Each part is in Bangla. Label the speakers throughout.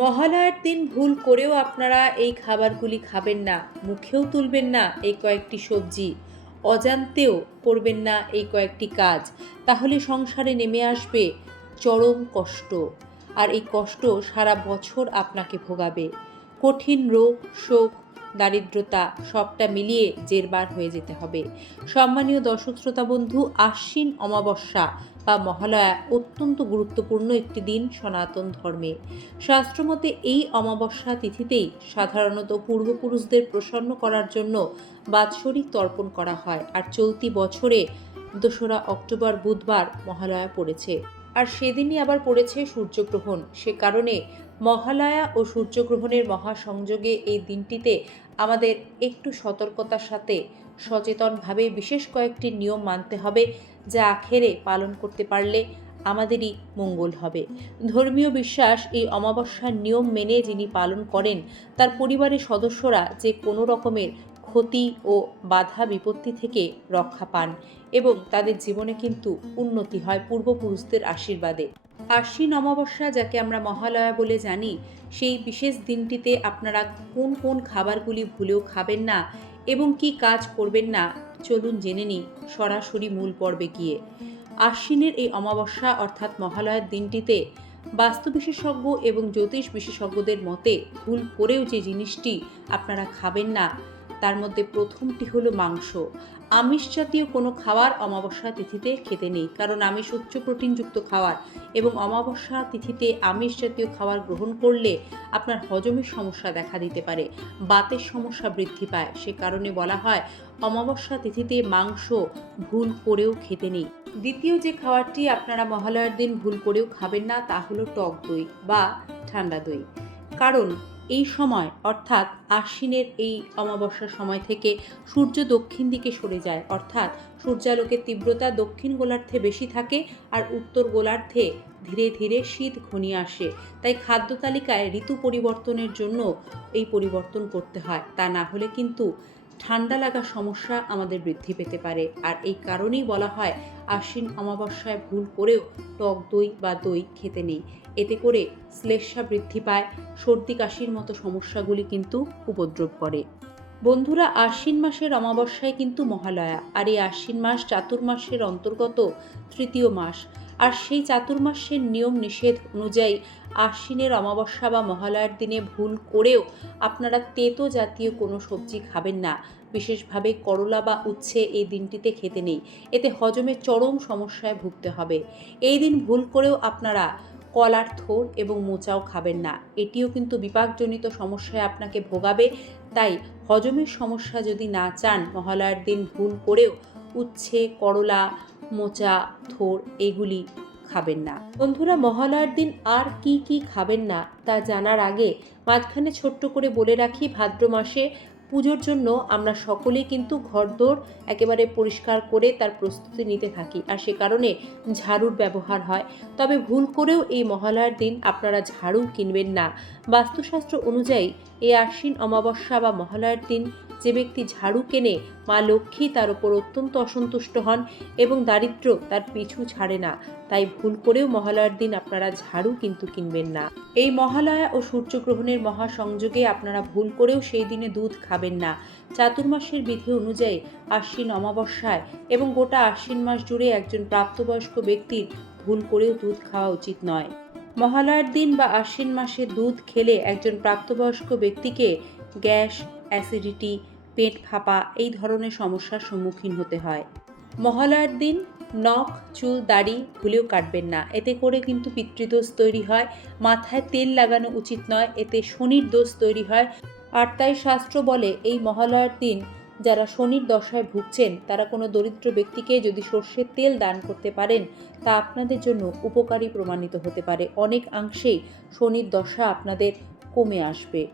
Speaker 1: মহালয়ার দিন ভুল করেও আপনারা এই খাবারগুলি খাবেন না, মুখেও তুলবেন না এই কয়েকটি সবজি, অজান্তেও করবেন না এই কয়েকটি কাজ। তাহলে সংসারে নেমে আসবে চরম কষ্ট আর এই কষ্ট সারা বছর আপনাকে ভোগাবে। কঠিন রোগ, শোক দারিদ্রতা সবটা মিলিয়ে জেরবার হয়ে যেতে হবে। সম্মানীয় দর্শক শ্রোতা বন্ধু, আশ্বিন অমাবস্যা বা মহালয়া অত্যন্ত গুরুত্বপূর্ণ একটি দিন সনাতন ধর্মে। শাস্ত্রমতে এই অমাবস্যা তিথিতেই সাধারণত পূর্বপুরুষদের প্রসন্ন করার জন্য বাৎসরিক তর্পণ করা হয় আর চলতি বছরে দোসরা অক্টোবর বুধবার মহালয়া পড়েছে। আর সেদিনই আবার পড়েছে সূর্যগ্রহণ। সে কারণে মহালয়া ও সূর্যগ্রহণের মহাসংযোগে এই দিনটিতে আমাদের একটু সতর্কতার সাথে সচেতনভাবে বিশেষ কয়েকটি নিয়ম মানতে হবে, যা আখেরে পালন করতে পারলে আমাদেরই মঙ্গল হবে। ধর্মীয় বিশ্বাস এই অমাবস্যার নিয়ম মেনে যিনি পালন করেন, তার পরিবারের সদস্যরা যে কোনো রকমের ক্ষতি ও বাধা বিপত্তি থেকে রক্ষা পান এবং তাদের জীবনে কিন্তু উন্নতি হয় পূর্বপুরুষদের আশীর্বাদে। আশ্বিন অমাবস্যা যাকে আমরা মহালয়া বলে জানি, সেই বিশেষ দিনটিতে আপনারা কোন কোন খাবারগুলি ভুলেও খাবেন না এবং কি কাজ করবেন না, চলুন জেনে নিই সরাসরি মূল পর্বে গিয়ে। আশ্বিনের এই অমাবস্যা অর্থাৎ মহালয়ার দিনটিতে বাস্তু বিশেষজ্ঞ এবং জ্যোতিষ বিশেষজ্ঞদের মতে ভুল করেও যে জিনিসটি আপনারা খাবেন না তার মধ্যে প্রথমটি হলো মাংস। আমিষ জাতীয় কোনো খাবার অমাবস্যা তিথিতে খেতে নেই, কারণ আমিষ উচ্চ প্রোটিনযুক্ত খাবার এবং অমাবস্যা তিথিতে আমিষ জাতীয় খাবার গ্রহণ করলে আপনার হজমের সমস্যা দেখা দিতে পারে, বাতের সমস্যা বৃদ্ধি পায়। সে কারণে বলা হয়, অমাবস্যা তিথিতে মাংস ভুল করেও খেতে নেই। দ্বিতীয় যে খাবারটি আপনারা মহালয়ার দিন ভুল করেও খাবেন না, তা হলো টক দই বা ঠান্ডা দই। কারণ এই সময়, অর্থাৎ আশ্বিনের এই অমাবস্যার সময় থেকে সূর্য দক্ষিণ দিকে সরে যায়। অর্থাৎ সূর্যালোকের তীব্রতা দক্ষিণ গোলার্ধে বেশি থাকে আর উত্তর গোলার্ধে ধীরে ধীরে শীত ঘনিয়ে আসে। তাই খাদ্য তালিকায় ঋতু পরিবর্তনের জন্য এই পরিবর্তন করতে হয়। তা না হলে কিন্তু ঠান্ডা লাগার সমস্যা আমাদের বৃদ্ধি পেতে পারে। আর এই কারণেই বলা হয়, আশ্বিন অমাবস্যায় ভুল করেও টক দই বা দই খেতে নেই। এতে করে শ্লেষ্মা বৃদ্ধি পায়, সর্দি কাশির মতো সমস্যাগুলি কিন্তু উপদ্রব করে। বন্ধুরা, আশ্বিন মাসের অমাবস্যায় কিন্তু মহালয়া। আর এই আশ্বিন মাস চাতুর্মাসের অন্তর্গত তৃতীয় মাস। আর সেই চাতুর্মাসের নিয়ম নিষেধ অনুযায়ী আশ্বিনের অমাবস্যা বা মহালয়ার দিনে ভুল করেও আপনারা তেতো জাতীয় কোনো সবজি খাবেন না। বিশেষভাবে করলা বা উচ্ছে এই দিনটিতে খেতে নেই। এতে হজমের চরম সমস্যায় ভুগতে হবে। এই দিন ভুল করেও আপনারা কলার থোর এবং মোচাও খাবেন না। এটিও কিন্তু বিপাকজনিত সমস্যায় আপনাকে ভোগাবে। তাই হজমের সমস্যা যদি না চান, মহালয়ার দিন ভুল করেও উচ্ছে, করলা, মোচা, থোর এগুলি খাবেন না। বন্ধুরা, মহালয়ার দিন আর কি কি খাবেন না তা জানার আগে মাঝখানে ছোট্ট করে বলে রাখি, ভাদ্র মাসে পুজোর জন্য আমরা সকলেই কিন্তু ঘরদোর একেবারে পরিষ্কার করে তার প্রস্তুতি নিতে থাকি আর সে কারণে ঝাড়ুর ব্যবহার হয়। তবে ভুল করেও এই মহালয়ার দিন আপনারা ঝাড়ু কিনবেন না। বাস্তুশাস্ত্র অনুযায়ী এই আশ্বিন অমাবস্যা বা মহালয়ার দিন যে ব্যক্তি ঝাড়ু কেনে মা লক্ষ্মী তার উপর অত্যন্ত অসন্তুষ্ট হন এবং দারিদ্র তার পিছু ছাড়ে না, তাই ভুল করেও মহালয়ার দিন আপনারা ঝাড়ু কিন্তু কিনবেন না। এই মহালয়া ও সূর্যগ্রহণের মহাসংযোগে আপনারা ভুল করেও সেই দিনে দুধ খাবেন না। চাতুর্মাসের বিধি অনুযায়ী আশ্বিন অমাবস্যায় এবং গোটা আশ্বিন মাস জুড়ে একজন প্রাপ্তবয়স্ক ব্যক্তির ভুল করেও দুধ খাওয়া উচিত নয়। মহালয়ার দিন বা আশ্বিন মাসে দুধ খেলে একজন প্রাপ্তবয়স্ক ব্যক্তিকে গ্যাস অ্যাসিডিটি পেট ফাঁপা এই ধরনের সমস্যার সম্মুখীন হতে হয়। মহালয়ার দিন নখ, চুল, দাড়ি ভুলেও কাটবেন না। এতে করে কিন্তু পিতৃদোষ তৈরি হয়। মাথায় তেল লাগানো উচিত নয়। এতে শনির দোষ তৈরি হয়। আর তাই শাস্ত্র বলে এই মহালয়ার দিন যারা শনির দশায় ভুগছেন, তারা কোনো দরিদ্র ব্যক্তিকে যদি সর্ষের তেল দান করতে পারেন, তা আপনাদের জন্য উপকারী প্রমাণিত হতে পারে। অনেক অংশেই শনির দশা আপনাদের কমে আসবে।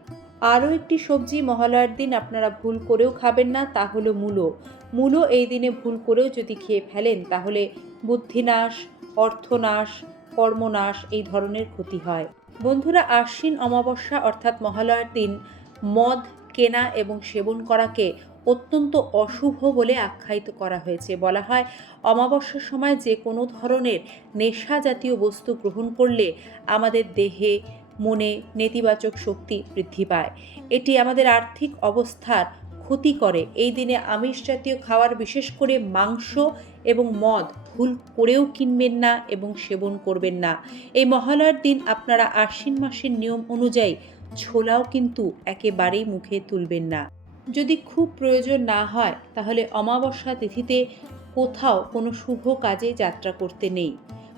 Speaker 1: আরও একটি সবজি মহালয়ার দিন আপনারা ভুল করেও খাবেন না, তা হলো মূলো। মূলো এই দিনে ভুল করেও যদি খেয়ে ফেলেন, তাহলে বুদ্ধিনাশ, অর্থনাশ, কর্মনাশ এই ধরনের ক্ষতি হয়। বন্ধুরা, আশ্বিন অমাবস্যা অর্থাৎ মহালয়ার দিন মদ, কেনা এবং সেবন করাকে অত্যন্ত অশুভ বলে আখ্যায়িত করা হয়েছে। বলা হয়, অমাবস্যার সময় যে কোনো ধরনের নেশা জাতীয় বস্তু গ্রহণ করলে আমাদের দেহে মনে নেতিবাচক শক্তি বৃদ্ধি পায়। এটি আমাদের আর্থিক অবস্থার ক্ষতি করে। এই দিনে আমিষ জাতীয় খাবার, বিশেষ করে মাংস এবং মদ, ভুল করেও কিনবেন না এবং সেবন করবেন না। এই মহালয়ার দিন আপনারা আশ্বিন মাসের নিয়ম অনুযায়ী ছোলাও কিন্তু একেবারেই মুখে তুলবেন না। যদি খুব প্রয়োজন না হয়, তাহলে অমাবস্যা তিথিতে কোথাও কোনো শুভ কাজে যাত্রা করতে নেই।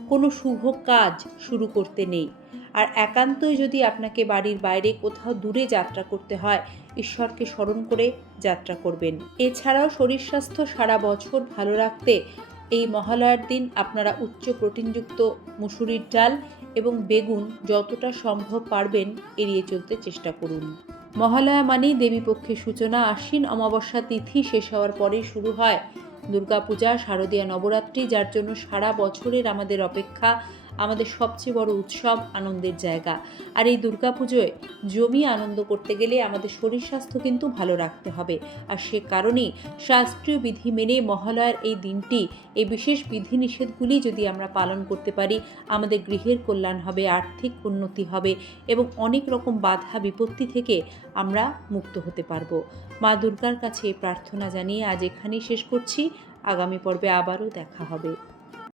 Speaker 1: কোনো শুভ কাজ শুরু করতে নেই। আর একান্তই যদি আপনাকে বাড়ির বাইরে কোথাও দূরে যাত্রা করতে হয়, ঈশ্বরকে স্মরণ করে যাত্রা করবেন। এছাড়াও শরীর স্বাস্থ্য সারা বছর ভালো রাখতে এই মহালয়ার দিন আপনারা উচ্চ প্রোটিনযুক্ত মুসুরির ডাল এবং বেগুন যতটা সম্ভব পারবেন এড়িয়ে চলতে চেষ্টা করুন। মহালয়া মানেই দেবীপক্ষের সূচনা। আশ্বিন অমাবস্যা তিথি শেষ হওয়ার পরেই শুরু হয় দুর্গাপূজা, শারদীয়া নবরাত্রি, যার জন্য সারা বছরের আমাদের অপেক্ষা আমাদের সবচেয়ে বড় উৎসব আনন্দের জায়গা। আর এই দুর্গাপুজোয় জমি আনন্দ করতে গেলে আমাদের শরীর স্বাস্থ্য কিন্তু ভালো রাখতে হবে। আর সে কারণেই শাস্ত্রীয় বিধি মেনে মহালয়ার এই দিনটি, এই বিশেষ বিধিনিষেধগুলি যদি আমরা পালন করতে পারি, আমাদের গৃহের কল্যাণ হবে, আর্থিক উন্নতি হবে এবং অনেক রকম বাধা বিপত্তি থেকে আমরা মুক্ত হতে পারব। মা দুর্গার কাছে প্রার্থনা জানিয়ে আজ এখানেই শেষ করছি। আগামী পর্বে আবারও দেখা হবে।